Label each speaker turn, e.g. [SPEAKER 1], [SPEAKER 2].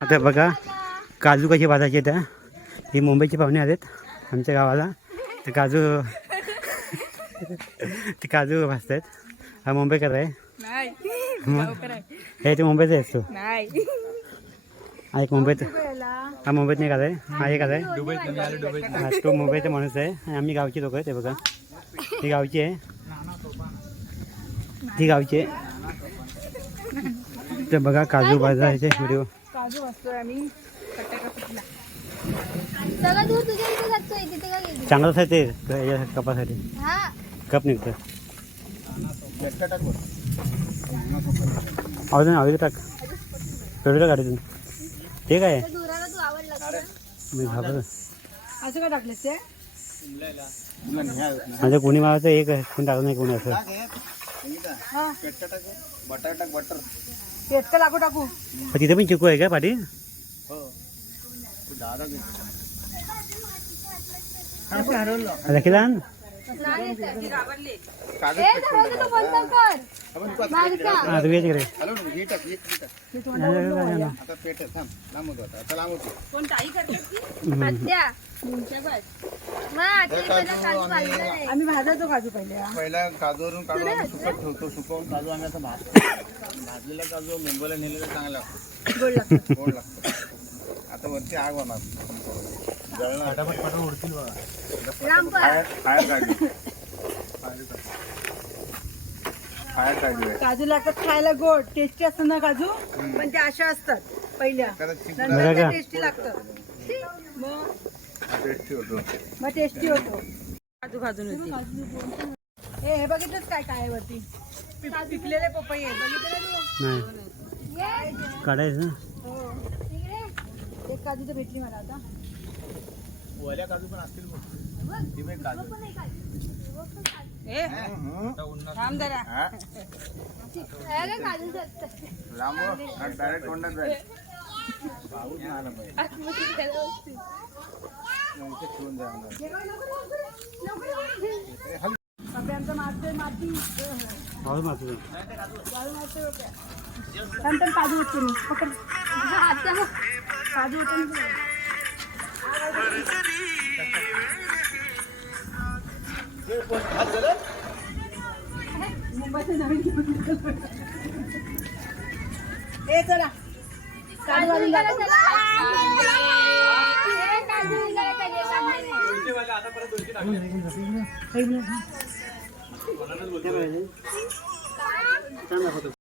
[SPEAKER 1] आता बघा काजू कशी भाजायचे त्या ही? मुंबईचे पाहुणे आलेत आमच्या गावाला. ते काजू ते काजू भाजतायत. हा मुंबईकर आहे.
[SPEAKER 2] नाही.
[SPEAKER 1] मग?
[SPEAKER 2] गावकर आहे.
[SPEAKER 1] हे ते मुंबईचा असतो
[SPEAKER 2] नाही.
[SPEAKER 1] हा एक मुंबईत हा मुंबईत नाही आहे. हा एक आहे. हा तो मुंबईचा माणूस आहे. आणि आम्ही गावची लोक आहे ते बघा. ती गावची आहे. ती गावची आहे. ते बघा काजू भाजायचे व्हिडिओ
[SPEAKER 2] काजू असतोय आम्ही. कट्ट्याका पिठला
[SPEAKER 3] सगळं दूर तुझ्या इथे जातोय तिथे का गेली
[SPEAKER 1] चांगलंच आहे ते कपासाठी.
[SPEAKER 3] हा.
[SPEAKER 1] कप निघतं अजून आवडी टाक. पेट्रोल गाडीतून? ते काय आहे?
[SPEAKER 3] तर दुराला तू आवडला
[SPEAKER 1] मी घाबरतो
[SPEAKER 2] असं काय टाकलेस ते?
[SPEAKER 1] माझ्या कोणी मावाचं एक आहे. कोणी टाकलं नाही कोणी असं.
[SPEAKER 2] हा.
[SPEAKER 4] बटाटा बटर.
[SPEAKER 2] पेटका लागू टाकू.
[SPEAKER 1] पण तिथे पण चिकू आहे का
[SPEAKER 3] बंद कर. बारका
[SPEAKER 1] हा तू यायची
[SPEAKER 4] हॅलो ही टाक ही टाक.
[SPEAKER 1] कडे
[SPEAKER 3] काजू
[SPEAKER 2] आम्ही भाजायचो काजू पहिले हा.
[SPEAKER 4] पहिला काजूवरून काढून आम्ही सुकत ठेवतो सुकवून काजू आम्ही आता भाजतो. भाजलेला काजू मुंबईला नेलेला चांगला लागतो.
[SPEAKER 2] गोड लागतं.
[SPEAKER 4] गोड लागतो. आता वरती आग होणार. फायर काढली फायर काढली
[SPEAKER 2] काजू लागतात खायला गोड टेस्टी असतात ना काजू? पण ते अशा असतात पहिल्या? टेस्टी लागतं. मग
[SPEAKER 4] टेस्टी होतो.
[SPEAKER 2] काजू भाजून होती ए हे बघितलंच काय काय वरती पिकलेले पपई आहे बघितलं
[SPEAKER 1] काढायचं?
[SPEAKER 2] हो. एक काजू तर भेटली मला आता.
[SPEAKER 4] ओल्या काजू पण असतील काजू हा?
[SPEAKER 3] काजू.
[SPEAKER 4] हो. डायरेक्ट तोंडात जाईल. मारते नाही आला पाहिजे नंतर
[SPEAKER 1] मारते
[SPEAKER 2] नंतर काजू उठतो मी पकड काजू उठून मुंबईचे नवीन घेऊन ए चला. काजू
[SPEAKER 3] काजू